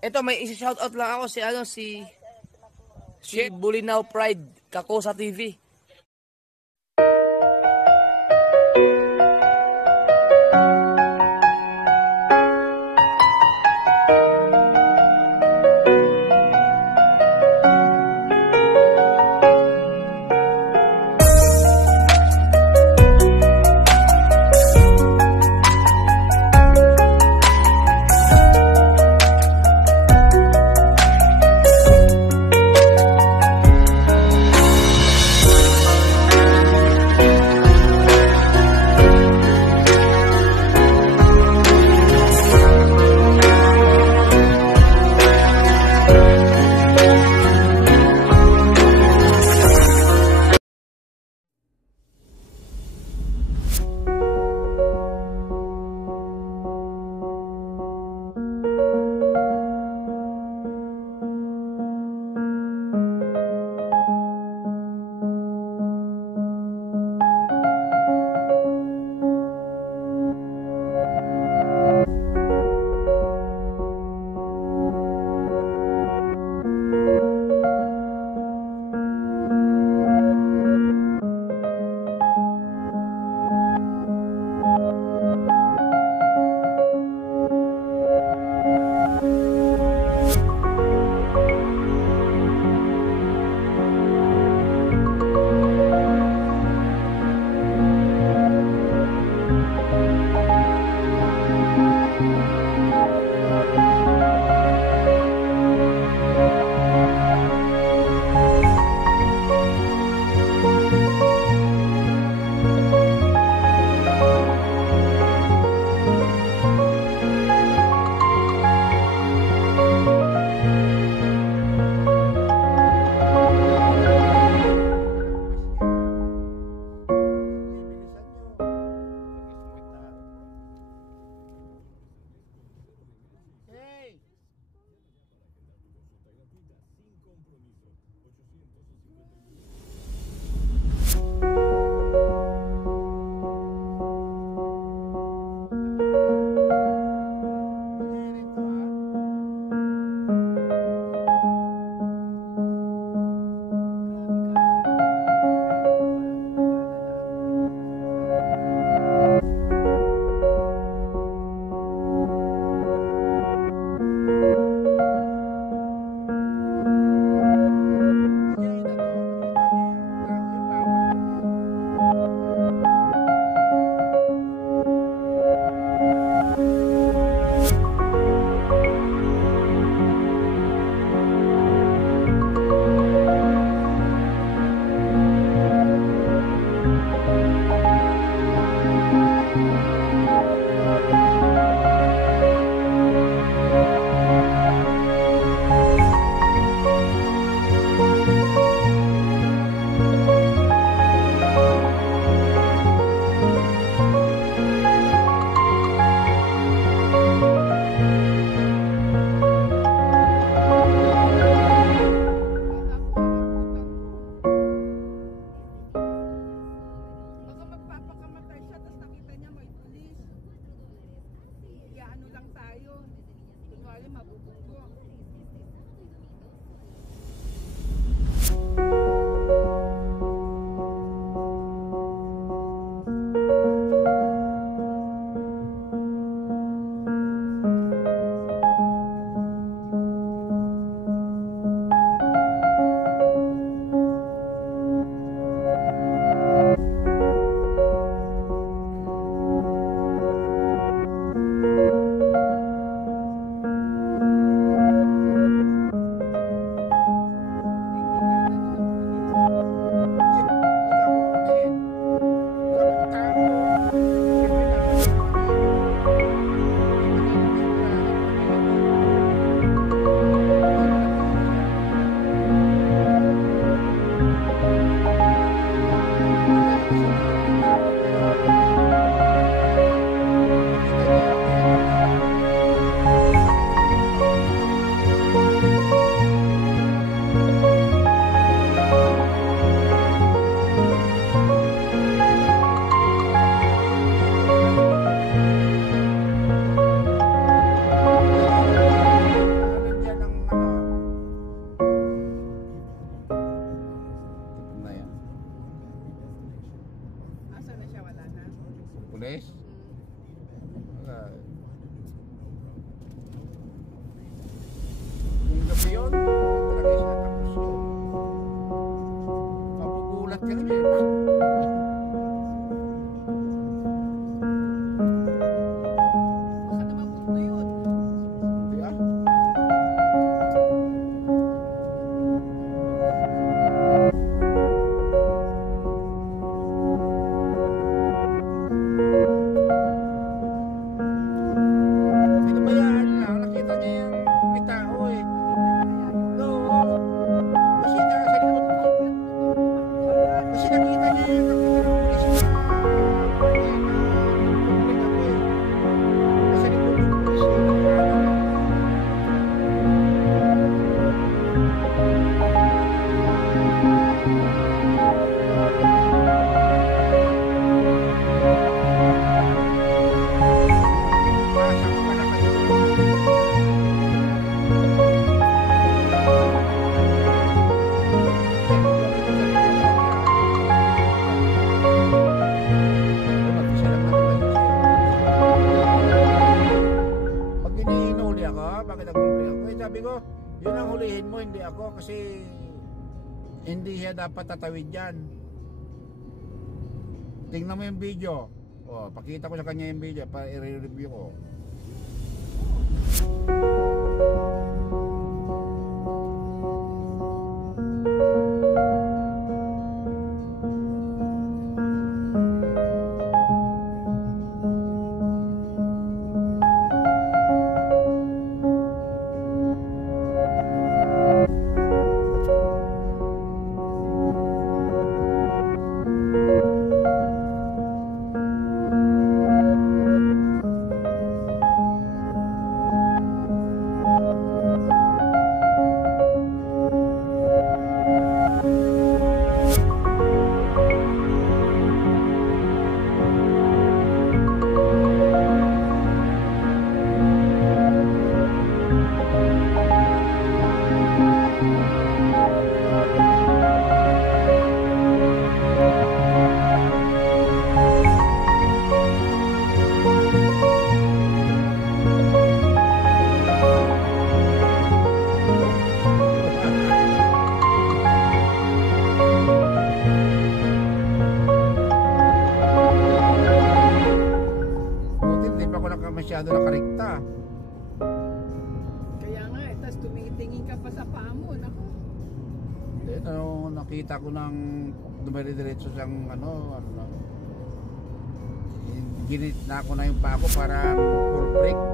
Ito, may isi-shoutout lang ako si Bulinaw Pride, Kakosa TV. yun. Lagay sila tapos yun. Magugulat ka rin eh. Baka naman punto yun. Di ah. Pinabayaan lang. Nakita niya yung may tao eh. No. Kasi na sa likod ko. Kasi nakita niya yung nakita ng pulis na party na nagpapalik ako eh. Nasa likod ng pulis eh. Nasa ko pala kayo. Mag-isa lang naman kayo sa'yo. Pag hinihuli ako, bakit nag-huli ako? Eh, sabi ko, yun ang hulihin mo, hindi ako kasi hindi siya dapat tatawid dyan. Tingnan mo yung video. O, pakita ko sa kanya yung video para i-review ko. Buti hindi pa ako masyado nakarekta. Kaya nga eh, tas tumitingin ka pa sa paa mo. Naku. Then, nakita ko ng dumire-diretso siyang ginit na ako na yung pako para full brake.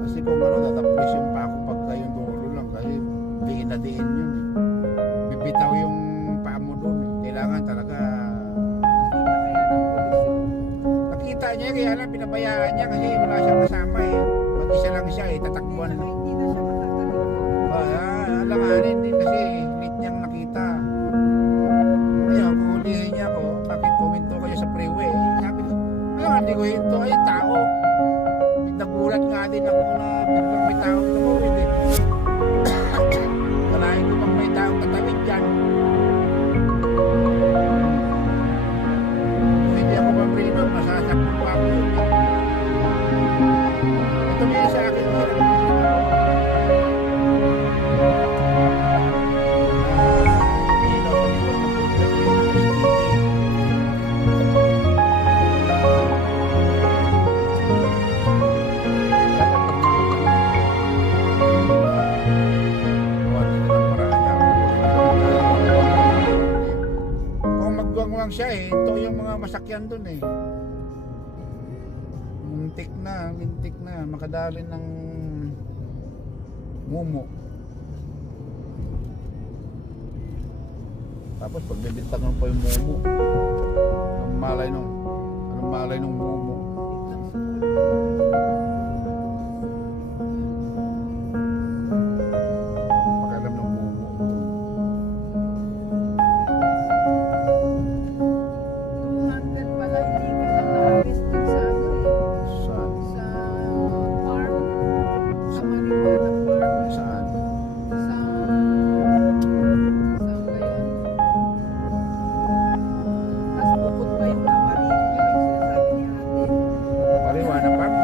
Kasi kung tatapos yung pako pagka yung dulo lang kasi diin na diin yun eh. Bibitaw yung paa mo doon eh. Kailangan talaga nakita niya kaya lang pinabayaan niya kasi wala siyang kasama eh. Mag-isa lang siya eh, tatakbuhan na. Hindi na siya makatalikod. Alanganin din kasi late niyang nakita. Ayun, kuhulihin niya ako, bakit puminto kayo sa freeway? Sabi ko, hindi ko hinto, ay tao. Nagulat nga din ako na biglang may tao tumawid eh. Kalahin ko bang may taong tatawid dyan. Kung hindi ako mabrino, masasakot pa ako yun eh. Ito may sa akin lang siya eh. Ito yung mga masakyan dun eh. Lintik na. Makadali ng mumo. Tapos pag bibintagan pa yung mumo. Anong malay nung mumo. Pakialam ng mumo. 200 pala hindi ka lang na-arrest dun sa ano eh. Saan? Sa farm. Sa Marijuana farm. Saan? Saan ba yun? Mas bukod pa yung Amarillo, yung sinasabi ni ate. Marijuana Park?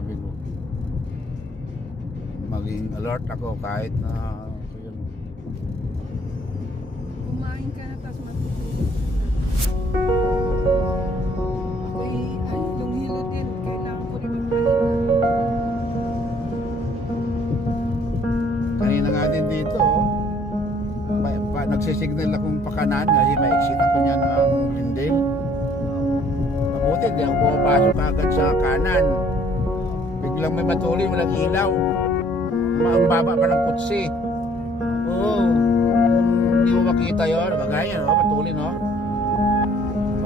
sabi ko. Maging alert ako kahit na yun. Kumain ka na, tapos matutulog. Ako'y hilong-hilo din. Kailangan ko rin magpahinga. Kanina nga din dito, nagsisignal akong pakanan kasi ma-exit ako niyan ng Lindale. Mabuti, di ako pumapasok agad sa kanan. Biglang may matuloy, walang ilaw. Ang baba pa ng kutsi. Oo. Hindi mo makita yun. Bagay no? Patuloy, no?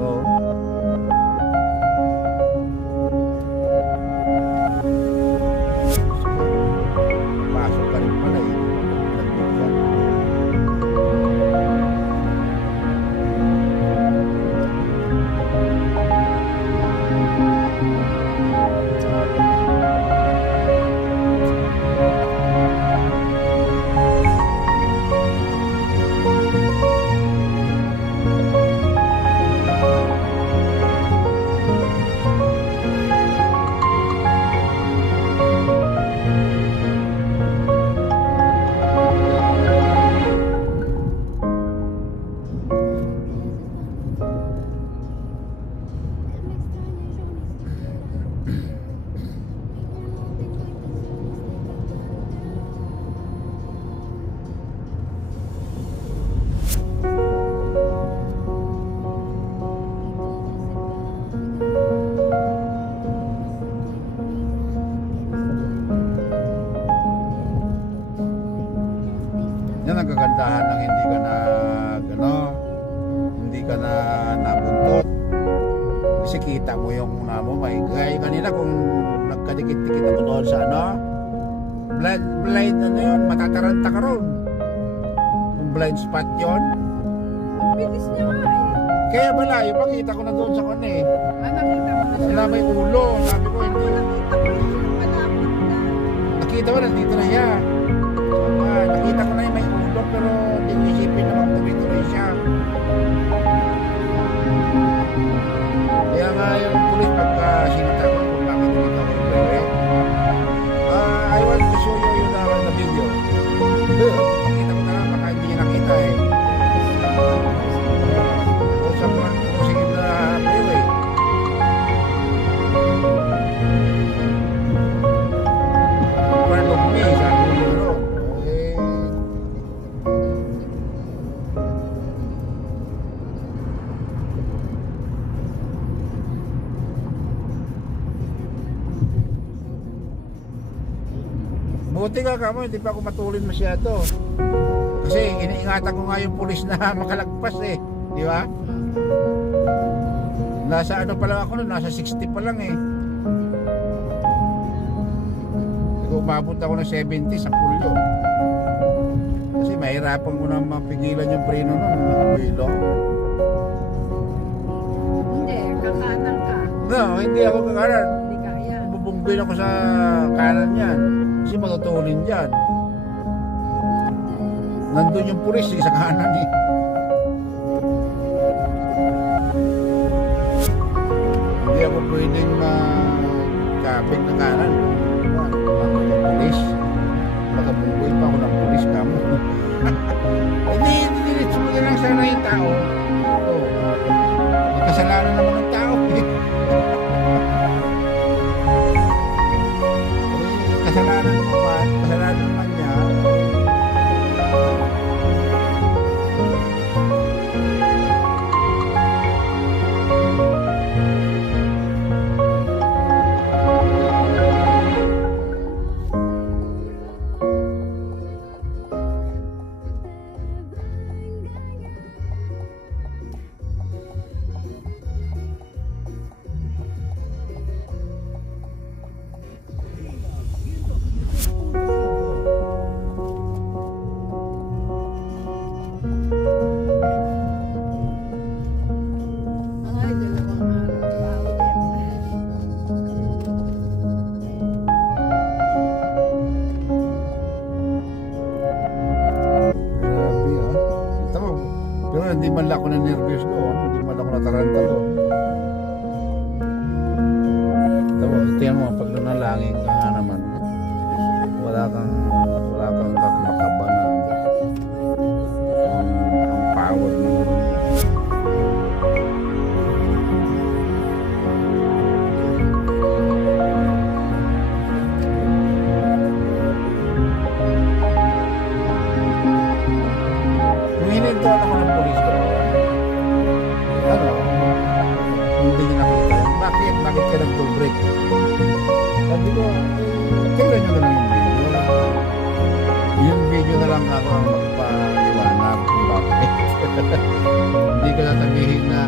Oo. Pasok pa rin pala eh. Yan ang kagandahan ng hindi ka na hindi ka na nabuntot. Kasi kita mo yung may gaya kanina kung nagkadikit-dikit ako doon sa blind matataranta ka ron. Kung blind spot yon. Ang bilis niya nga eh. Kaya malayo pakita ko na doon sa kanya eh. Nakita mo na siya. Wala may ulo. Sabi ko hindi. Nakita ko na siya. Malapit na. Nakita ko nandito na siya. Nakita ko na yung may ulo pero hindi ko isipin na magtuloy-tuloy siya. Kaya nga yung pulis pagka sinita ko kung bakit nakita ko yung bebe. I want to show you yung na video. Makita ko na lang baka hindi niya nakita eh. O sa mga kusigib na freeway. Part of me, sabi ko yun. Buti ka kamo, hindi pa ako matulin masyado. Kasi iniingatan ko nga yung pulis na makalagpas eh. Di ba? Nasa ano pa lang ako nun, nasa 60 pa lang eh. Siguro umabot ako ng 70 sa pulyo. Kasi mahirapan ko na mapigilan yung preno nun. Nakapilo. Hindi, kakanan ka. No, hindi ako kakanan. Hindi kaya. Bubungguin ako sa kanan yan. Kasi matutulin dyan. Nandun yung pulis sa kanan eh. Hindi ako pwedeng magkapit ng kanan. Nandun yung pulis. Magabungguin pa ako ng pulis kamo. Hindi, diretso mo na lang sana yung tao. Oh. May kasalanan naman ng tao eh. Kasalanan naman niya. Ay, 2 araw pa ulit. Grabe ah. Ito mo. Pero hindi man lang ako na nervous doon. Hindi man lang ako nataranta doon. Ito mo, tingnan mo pag manalangin ka nga naman. Wala kang kakmakabanan. Ang power mo. Nung hinintuan ako ng polis doon, ano, hindi niya nakita yan. Bakit? Bakit ka nag-full break? Sabi ko, tingnan nyo na lang yung video. Yung video na lang ako ang magpaliwanag kung bakit. Hindi ko sasabihin na